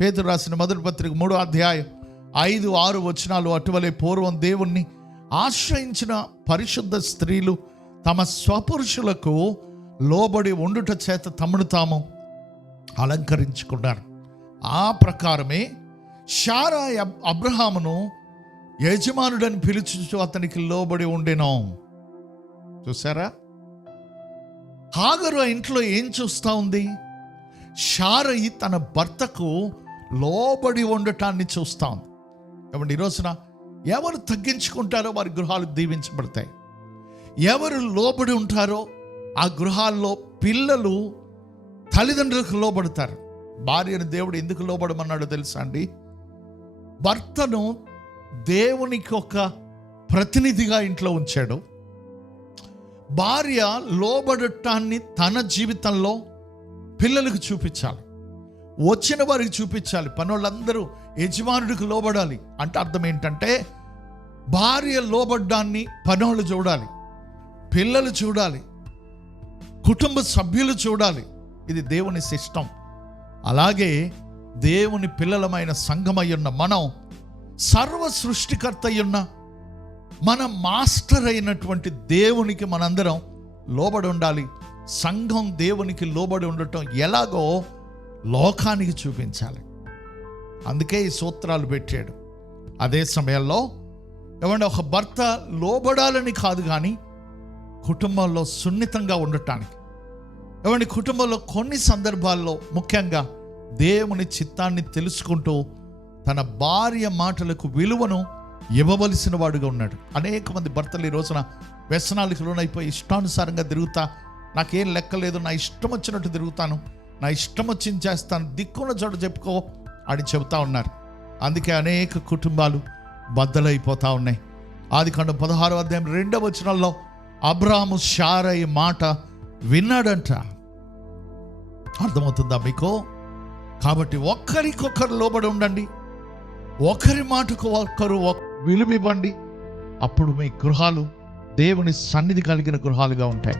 పేతురు రాసిన మొదటి పత్రిక 3వ అధ్యాయం 5-6 వచనాలు. అటువలే పూర్వం దేవుణ్ణి ఆశ్రయించిన పరిశుద్ధ స్త్రీలు తమ స్వపురుషులకు లోబడి ఉండుట చేత తమను తాము అలంకరించుకున్నారు. ఆ ప్రకారమే శారా అబ్రహామును యజమానుడని పిలుచుచు అతనికి లోబడి ఉండెను. చూసారా, హాగరు ఆ ఇంట్లో ఏం చూస్తూ ఉంది? శారయి తన భర్తకు లోబడి ఉండటాన్ని చూస్తూ ఉంది. కాబట్టి ఈ రోజున ఎవరు తగ్గించుకుంటారో వారి గృహాలు దీవించబడతాయి. ఎవరు లోబడి ఉంటారో ఆ గృహాల్లో పిల్లలు తల్లిదండ్రులకు లోబడతారు. భార్యను దేవుడు ఎందుకు లోబడమన్నాడో తెలుసా అండి? భర్తను దేవునికి ఒక ప్రతినిధిగా ఇంట్లో ఉంచాడు. భార్య లోబడటాన్ని తన జీవితంలో పిల్లలకు చూపించాలి, వచ్చిన వారికి చూపించాలి. పనులందరూ యజమానుడికి లోబడాలి అంటే అర్థం ఏంటంటే, భార్య లోబడ్డాన్ని పనులు చూడాలి, పిల్లలు చూడాలి, కుటుంబ సభ్యులు చూడాలి. ఇది దేవుని సిస్టం. అలాగే దేవుని పిల్లలమైన సంఘమయ్యున్న మనం, సర్వ సృష్టికర్త అయ్యున్న మన మాస్టర్ అయినటువంటి దేవునికి మనందరం లోబడి ఉండాలి. సంఘం దేవునికి లోబడి ఉండటం ఎలాగో లోకానికి చూపించాలి. అందుకే ఈ సూత్రాలు పెట్టాడు. అదే సమయంలో ఏమంటే ఒక భర్త లోబడాలని కాదు, కానీ కుటుంబంలో సున్నితంగా ఉండటానికి, ఏమంటే కుటుంబంలో కొన్ని సందర్భాల్లో ముఖ్యంగా దేవుని చిత్తాన్ని తెలుసుకుంటూ తన భార్య మాటలకు విలువను ఇవ్వవలసిన వాడుగా ఉన్నాడు. అనేక మంది భర్తలు ఈ రోజున వ్యసనాలకు లోనైపోయి ఇష్టానుసారంగా తిరుగుతా, నాకేం లెక్కలేదు, నా ఇష్టం వచ్చినట్టు తిరుగుతాను, నా ఇష్టం వచ్చింది చేస్తాను, దిక్కున్న చోట చెప్పుకో అని చెబుతా ఉన్నారు. అందుకే అనేక కుటుంబాలు బద్దలైపోతూ ఉన్నాయి. ఆదికాండం 16వ అధ్యాయం 2వ వచనంలో అబ్రాహాము శారయి మాట విన్నాడంట. అర్థమవుతుందా మీకు? కాబట్టి ఒక్కరికొకరు లోబడి ఉండండి, ఒకరి మాటకు ఒక్కరు విలువివ్వండి. అప్పుడు మీ గృహాలు దేవుని సన్నిధి కలిగిన గృహాలుగా ఉంటాయి.